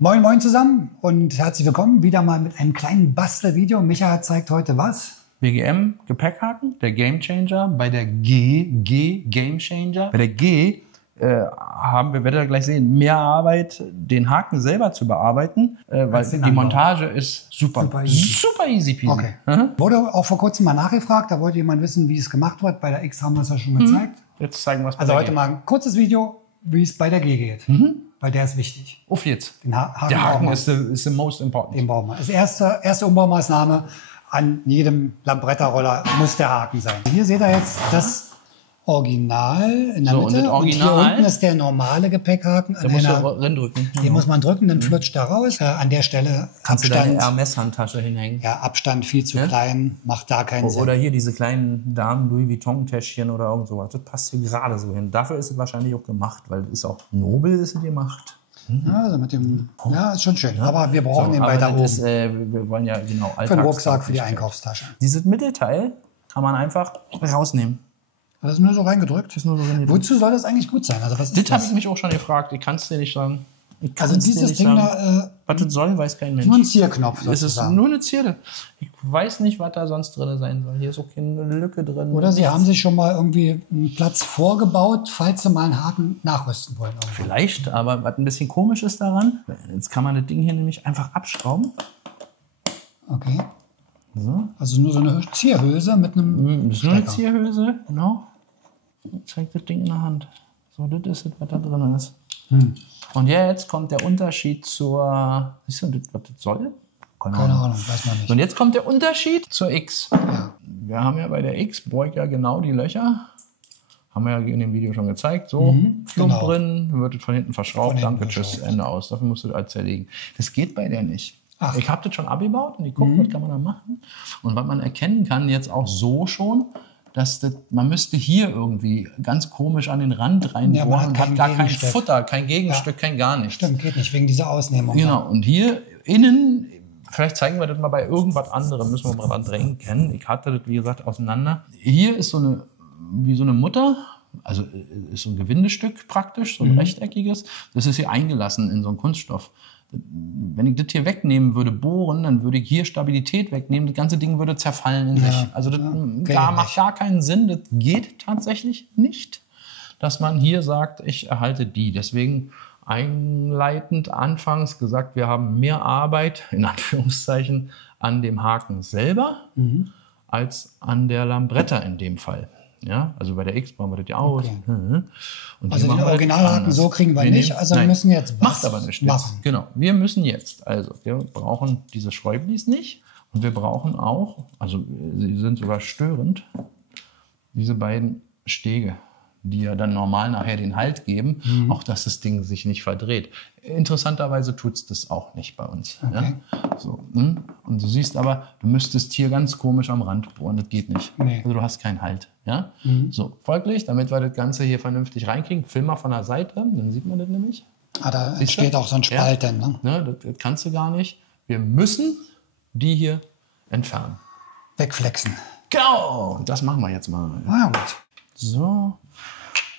Moin Moin zusammen und herzlich willkommen wieder mal mit einem kleinen Bastelvideo. Micha zeigt heute was? BGM Gepäckhaken, der Gamechanger. Bei der G Gamechanger. Bei der G haben wir, werdet ihr gleich sehen, mehr Arbeit, den Haken selber zu bearbeiten, weil die Montage ist super easy peasy. Okay. Wurde auch vor kurzem mal nachgefragt, da wollte jemand wissen, wie es gemacht wird. Bei der X haben wir es ja schon gezeigt. Jetzt zeigen wir es bei Also der heute G. mal ein kurzes Video, wie es bei der G geht. Weil der ist wichtig. Auf jetzt. Den Haken Der Haken brauchen wir. ist the most important. Den brauchen wir. Das erste Umbaumaßnahme an jedem Lambretta-Roller muss der Haken sein. Hier seht ihr jetzt das Original in der So, Mitte. und Und hier unten ist der normale Gepäckhaken. Da musst du reindrücken. Den muss man drücken, dann flutscht er raus. An der Stelle Kannst du deine Abstand. Hermes-Handtasche hinhängen. Ja, Abstand viel zu klein, macht da keinen Sinn. Oder hier diese kleinen Damen-Louis Vuitton-Täschchen oder irgend sowas. Das passt hier gerade so hin. Dafür ist es wahrscheinlich auch gemacht, weil es ist auch nobel, ist es gemacht. Ja, also mit dem, ja, ist schon schön. Aber wir brauchen den aber weiter oben. das, wir wollen ja genau Für den Rucksack, für die Einkaufstasche. Dieses Mittelteil kann man einfach rausnehmen. Das ist nur so reingedrückt. Das ist nur so reingedrückt. Wozu soll das eigentlich gut sein? Also was ist Das habe ich mich auch schon gefragt. Ich kann es dir nicht sagen. Also dieses Ding da, was das soll, weiß kein Mensch. nur ein Zierknopf Es ist sozusagen. nur eine Zierde. Ich weiß nicht, was da sonst drin sein soll. Hier ist auch keine Lücke drin. Oder sie haben sich schon mal irgendwie einen Platz vorgebaut, falls sie mal einen Haken nachrüsten wollen. Irgendwie. Vielleicht, aber was ein bisschen komisch ist daran, jetzt kann man das Ding hier nämlich einfach abschrauben. Okay. So. Also nur so eine Zierhülse mit einem Das ist nur eine Stecker. Zierhülse, genau. Zeigt das Ding in der Hand. So, das ist es, was da drin ist. Und jetzt kommt der Unterschied zur. Siehst du, was das soll? Keine Ahnung, weiß man nicht. Und jetzt kommt der Unterschied zur X. Ja. Wir haben ja bei der X, beugt ja genau die Löcher. Haben wir ja in dem Video schon gezeigt. So, Klump genau. drin, wird es von hinten verschraubt, Von hinten danke, tschüss, verschraubt. Ende aus. Dafür musst du das zerlegen. Das geht bei der nicht. Ach. Ich habe das schon abgebaut und ich gucke, was kann man da machen. Und was man erkennen kann jetzt auch so schon, dass das, man müsste hier irgendwie ganz komisch an den Rand reinbohren Ja, man hat und kein hat gar kein Gegenstück. Futter, kein Gegenstück, kein gar nichts. Stimmt, geht nicht, wegen dieser Ausnehmung. Genau, und hier innen, vielleicht zeigen wir das mal bei irgendwas anderem, müssen wir mal dran denken. Ich hatte das, wie gesagt, auseinander. Hier ist so eine, wie so eine Mutter, also ist so ein Gewindestück praktisch, so ein rechteckiges. Das ist hier eingelassen in so einen Kunststoff. Wenn ich das hier wegnehmen würde, bohren, dann würde ich hier Stabilität wegnehmen. Das ganze Ding würde zerfallen in sich. Also das macht gar keinen Sinn. Das geht tatsächlich nicht, dass man hier sagt, ich erhalte die. Deswegen einleitend anfangs gesagt, wir haben mehr Arbeit, in Anführungszeichen, an dem Haken selber, als an der Lambretta in dem Fall. Ja, also bei der X bauen wir das ja aus. Okay. Und Also hier den machen wir das Originalhaken anders. so kriegen wir nicht, also wir müssen jetzt was Macht aber nicht machen. jetzt. Genau, wir müssen jetzt. Also wir brauchen diese Schräublis nicht und wir brauchen auch, also sie sind sogar störend, diese beiden Stege, die ja dann normal nachher den Halt geben, auch dass das Ding sich nicht verdreht. Interessanterweise tut es das auch nicht bei uns. Okay. Ja? So, und du siehst aber, du müsstest hier ganz komisch am Rand bohren, das geht nicht. Nee. Also du hast keinen Halt. Ja? So, folglich, damit wir das Ganze hier vernünftig reinkriegen, film mal von der Seite, dann sieht man das nämlich. Ah, da Siehst du? steht auch so ein Spalt dann, ne? Ne, das kannst du gar nicht. Wir müssen die hier entfernen. Wegflexen. Genau, und das machen wir jetzt mal. Ah, ja, gut. So.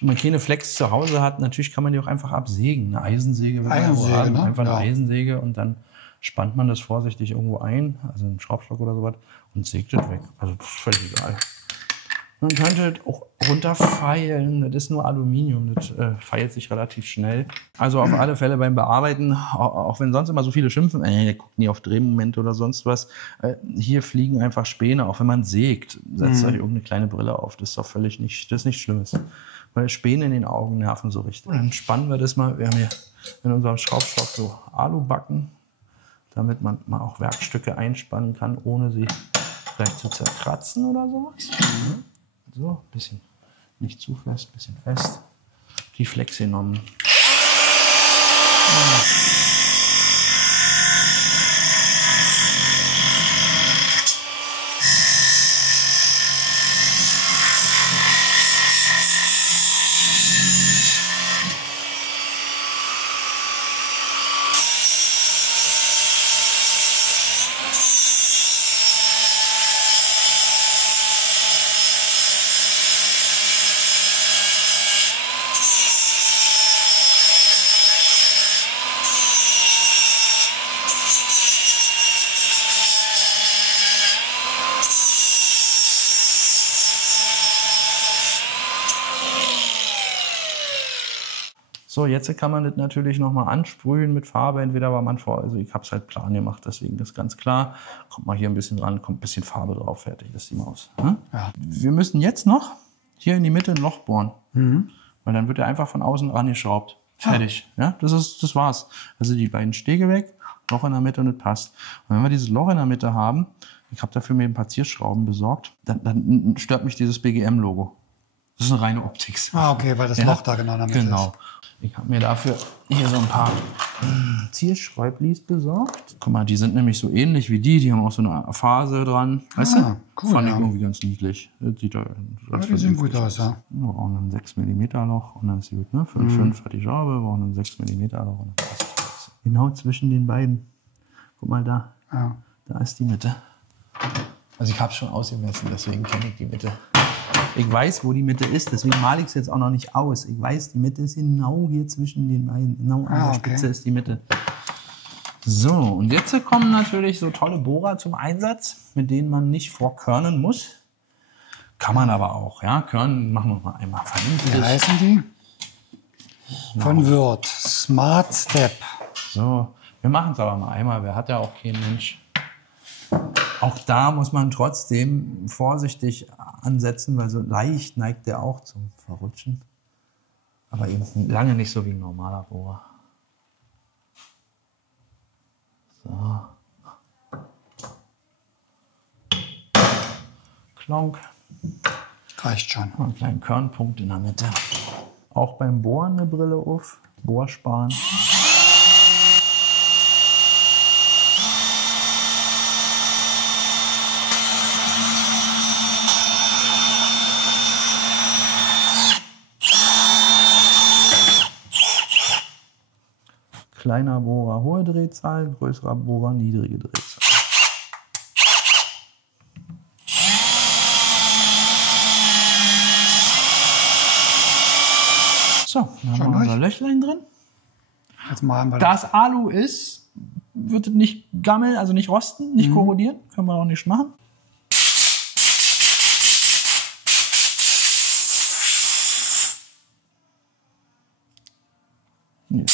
Wenn man keine Flex zu Hause hat, natürlich kann man die auch einfach absägen. Eine Eisensäge, wenn man Eisensäge, irgendwo haben. ne? Einfach eine Ja. Eisensäge und dann spannt man das vorsichtig irgendwo ein, also einen Schraubstock oder sowas, und sägt es weg. Also völlig egal. Man könnte das auch runterfeilen. Das ist nur Aluminium, das feilt sich relativ schnell. Also auf alle Fälle beim Bearbeiten, auch wenn sonst immer so viele schimpfen, der guckt nie auf Drehmomente oder sonst was, hier fliegen einfach Späne, auch wenn man sägt. Setzt euch irgendeine kleine Brille auf, das ist doch völlig nicht, das ist nichts Schlimmes. Weil Späne in den Augen nerven so richtig. Und dann spannen wir das mal, wir haben hier in unserem Schraubstock so Alubacken, damit man mal auch Werkstücke einspannen kann, ohne sie vielleicht zu zerkratzen oder sowas. So, bisschen nicht zu fest, bisschen fest. Die Flex genommen. So, jetzt kann man das natürlich nochmal ansprühen mit Farbe, entweder war man vor, also ich habe es halt plan gemacht, deswegen ist ganz klar. Kommt mal hier ein bisschen ran, kommt ein bisschen Farbe drauf, fertig ist die Maus. Ja. Wir müssen jetzt noch hier in die Mitte ein Loch bohren, weil dann wird er einfach von außen rangeschraubt. Fertig. Ja, das war's. Also die beiden Stege weg, Loch in der Mitte und das passt. Und wenn wir dieses Loch in der Mitte haben, ich habe dafür mir ein paar Zierschrauben besorgt, dann stört mich dieses BGM-Logo. Das ist eine reine Optik. Ah, okay, weil das Loch da genau in der Mitte ist. Ich habe mir dafür hier so ein paar Zierschräublis besorgt. Guck mal, die sind nämlich so ähnlich wie die. Die haben auch so eine Phase dran. Weißt du? Cool, Fand ich irgendwie ganz niedlich. Das sieht die sehen gut aus, ja. Wir brauchen ein 6 mm Loch und dann ist gut, ne? 5,5 hat die Schraube, wir brauchen ein 6 mm Loch und dann passt das. Genau zwischen den beiden. Guck mal da. Ja. Da ist die Mitte. Also ich habe es schon ausgemessen, deswegen kenne ich die Mitte. Ich weiß, wo die Mitte ist, deswegen male ich es jetzt auch noch nicht aus. Ich weiß, die Mitte ist genau hier zwischen den beiden. Genau an der Spitze ist die Mitte. So, und jetzt kommen natürlich so tolle Bohrer zum Einsatz, mit denen man nicht vorkörnen muss. Kann man aber auch, ja. Körnen machen wir mal einmal vernünftig. Wie heißen die? Von Würth. Smart Step. So, wir machen es aber mal einmal. Wer hat ja auch kein Mensch. Auch da muss man trotzdem vorsichtig ansetzen, weil so leicht neigt der auch zum Verrutschen. Aber eben lange nicht so wie ein normaler Bohrer. So. Klonk. Reicht schon. Einen kleinen Körnpunkt in der Mitte. Auch beim Bohren eine Brille auf. Bohrsparen. Kleiner Bohrer hohe Drehzahl, größerer Bohrer niedrige Drehzahl. So, dann haben wir unser Löchlein drin. Jetzt malen wir Da es Alu ist, wird es nicht gammeln, also nicht rosten, nicht korrodieren. Können wir auch nicht machen. Nee.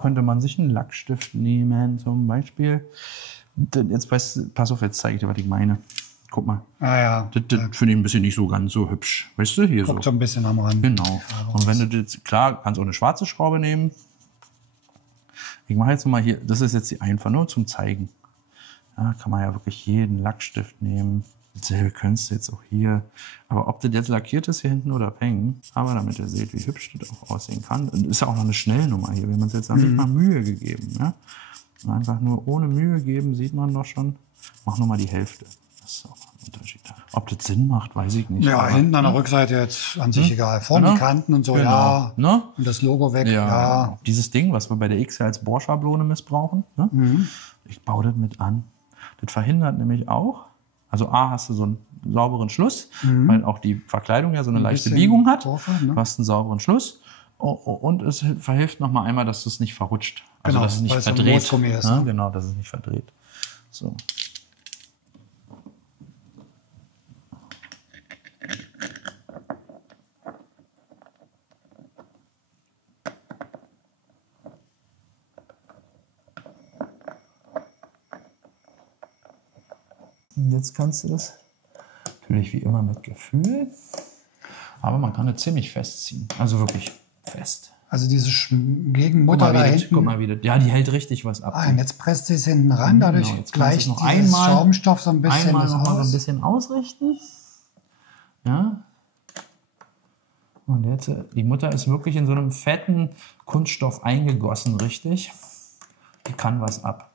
Könnte man sich einen Lackstift nehmen, zum Beispiel. Jetzt pass auf, jetzt zeige ich dir, was ich meine. Guck mal. Ah ja. Das finde ich ein bisschen nicht so ganz so hübsch. Weißt du, hier Guckt so ein bisschen am Rand. Genau. Und wenn du jetzt, klar, kannst auch eine schwarze Schraube nehmen. Ich mache jetzt mal hier, das ist jetzt die einfach nur zum Zeigen. Ja, kann man ja wirklich jeden Lackstift nehmen. Dasselbe könntest du jetzt auch hier. Aber ob das jetzt lackiert ist hier hinten oder peng, aber damit ihr seht, wie hübsch das auch aussehen kann. Und ist ja auch noch eine Schnellnummer hier. Wir haben uns jetzt noch nicht mal Mühe gegeben. Ja? Einfach nur ohne Mühe geben, sieht man doch schon. Mach nur mal die Hälfte. Das ist auch ein Unterschied. Ob das Sinn macht, weiß ich nicht. Ja, aber, hinten an der Rückseite jetzt an sich egal. Vorne die Kanten und so, Genau. ja. Ne? Und das Logo weg, Ja. ja. Dieses Ding, was wir bei der X ja als Bohrschablone missbrauchen. Ne? Ich baue das mit an. Das verhindert nämlich auch, also A, hast du so einen sauberen Schluss, weil auch die Verkleidung ja so eine leichte bisschen Biegung hat. Kurve, ne? Du hast einen sauberen Schluss. Und es verhilft noch mal einmal, dass es nicht verrutscht. Also, Genau, dass es nicht weil es so ein verdreht. Moosgummi ist, Ja, ne? genau, dass es nicht verdreht. So. Und jetzt kannst du das natürlich wie immer mit Gefühl, aber man kann es ziemlich festziehen. Also wirklich fest. Also diese Gegenmutter da hinten. Guck mal wieder. Ja, die hält richtig was ab. Ah, und jetzt presst sie es hinten ran, dadurch Genau, jetzt kannst gleicht du es noch dieses einmal- Schaumstoff so ein bisschen Einmal das noch mal so ein aus. bisschen ausrichten. Ja. Und jetzt, die Mutter ist wirklich in so einem fetten Kunststoff eingegossen, richtig. Die kann was ab.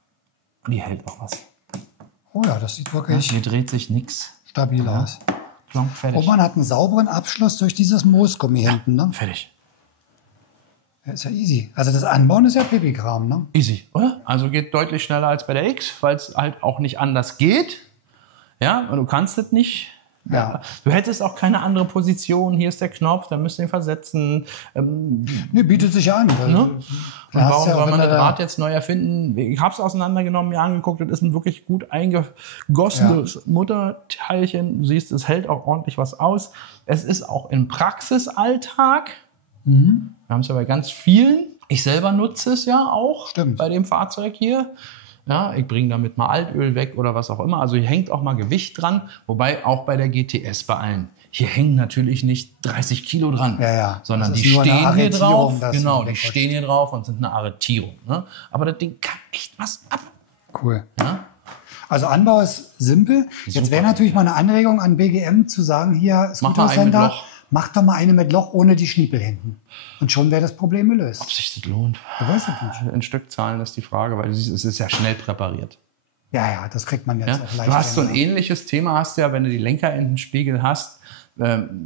Und die hält auch was. Oh ja, das sieht Ja, wirklich hier dreht sich nichts. stabil aus. Klonk, fertig. Und man hat einen sauberen Abschluss durch dieses Moosgummi hinten. Ne? Fertig. Ja, ist ja easy. Also das Anbauen ist ja Pipi-Kram, ne? Easy, oder? Also geht deutlich schneller als bei der X, weil es halt auch nicht anders geht. Ja, und du kannst es nicht. Ja. Du hättest auch keine andere Position. Hier ist der Knopf, da müsst ihr ihn versetzen. Ne, bietet sich ja an. Ne? Und Da hast warum du ja auch soll man immer das Rad jetzt neu erfinden? Ich habe es auseinandergenommen, mir angeguckt, das ist ein wirklich gut eingegossenes Mutterteilchen. Du siehst, es hält auch ordentlich was aus. Es ist auch im Praxisalltag. Wir haben es ja bei ganz vielen. Ich selber nutze es ja auch bei dem Fahrzeug hier. Ja, ich bringe damit mal Altöl weg oder was auch immer. Also hier hängt auch mal Gewicht dran. Wobei auch bei der GTS bei allen. Hier hängen natürlich nicht 30 Kilo dran, sondern die stehen hier drauf. Genau, die stehen hier drauf und sind eine Arretierung. Ne? Aber das Ding kann echt was ab. Cool. Ja? Also Anbau ist simpel. Jetzt wäre natürlich mal eine Anregung an BGM zu sagen, hier Scooter Center, mach doch mal eine mit Loch ohne die Schniepel hinten. Und schon wäre das Problem gelöst. Ob sich das lohnt? Du weißt es nicht. In Stückzahlen ist die Frage, weil es ist ja schnell präpariert. Ja, das kriegt man jetzt auch leicht. Du hast so ein ähnliches Thema, hast du ja, wenn du die Lenkerendenspiegel hast,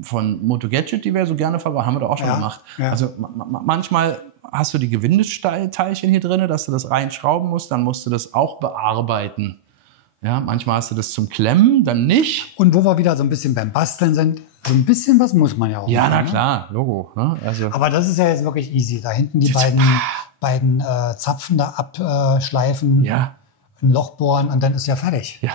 von Moto Gadget, die wir so gerne verbauen, haben wir doch auch schon gemacht. Ja. Also manchmal hast du die Gewindeteilchen hier drin, dass du das reinschrauben musst, dann musst du das auch bearbeiten. Ja, manchmal hast du das zum Klemmen, dann nicht. Und wo wir wieder so ein bisschen beim Basteln sind, so ein bisschen was muss man ja auch. Ja, na klar, Logo. Ne? Also aber das ist ja jetzt wirklich easy. Da hinten die beiden Zapfen da abschleifen, ein Loch bohren und dann ist ja fertig. Ja,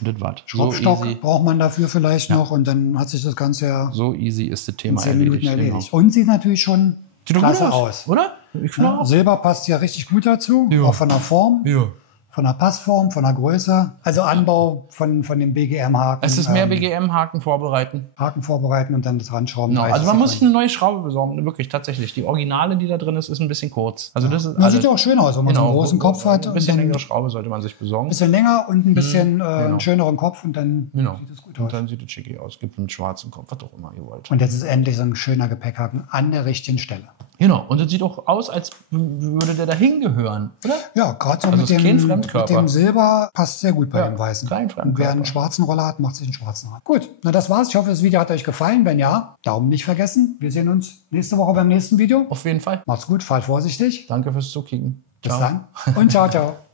und das war's. Schraubstock so braucht man dafür vielleicht noch und dann hat sich das Ganze ja so easy ist das Thema in 10 Minuten erledigt. Und sieht natürlich schon klasse aus. Oder? Ja, Silber passt ja richtig gut dazu, auch von der Form. Ja. Von der Passform, von der Größe. Also Anbau von dem BGM-Haken. Es ist mehr BGM-Haken vorbereiten. Haken vorbereiten und dann das ranschrauben. No, also man muss sich eine neue Schraube besorgen. Wirklich, tatsächlich. Die Originale, die da drin ist ein bisschen kurz. Also das ist sieht ja auch schön aus, wenn man so einen großen Kopf hat. Ein bisschen längere Schraube sollte man sich besorgen. Ein bisschen länger und ein bisschen einen schöneren Kopf und dann sieht es gut aus. Und dann sieht es schick aus. Gibt einen schwarzen Kopf, was auch immer ihr wollt. Und jetzt ist endlich so ein schöner Gepäckhaken an der richtigen Stelle. Genau. Und das sieht auch aus, als würde der da hingehören, oder? Ja, gerade so also mit dem Silber passt sehr gut bei dem Weißen. Kein und wer einen schwarzen Roller hat, macht sich einen schwarzen Rad. Gut, na das war's. Ich hoffe, das Video hat euch gefallen. Wenn ja, Daumen nicht vergessen. Wir sehen uns nächste Woche beim nächsten Video. Auf jeden Fall. Macht's gut, fahrt vorsichtig. Danke fürs Zukicken. Bis dann und ciao, ciao.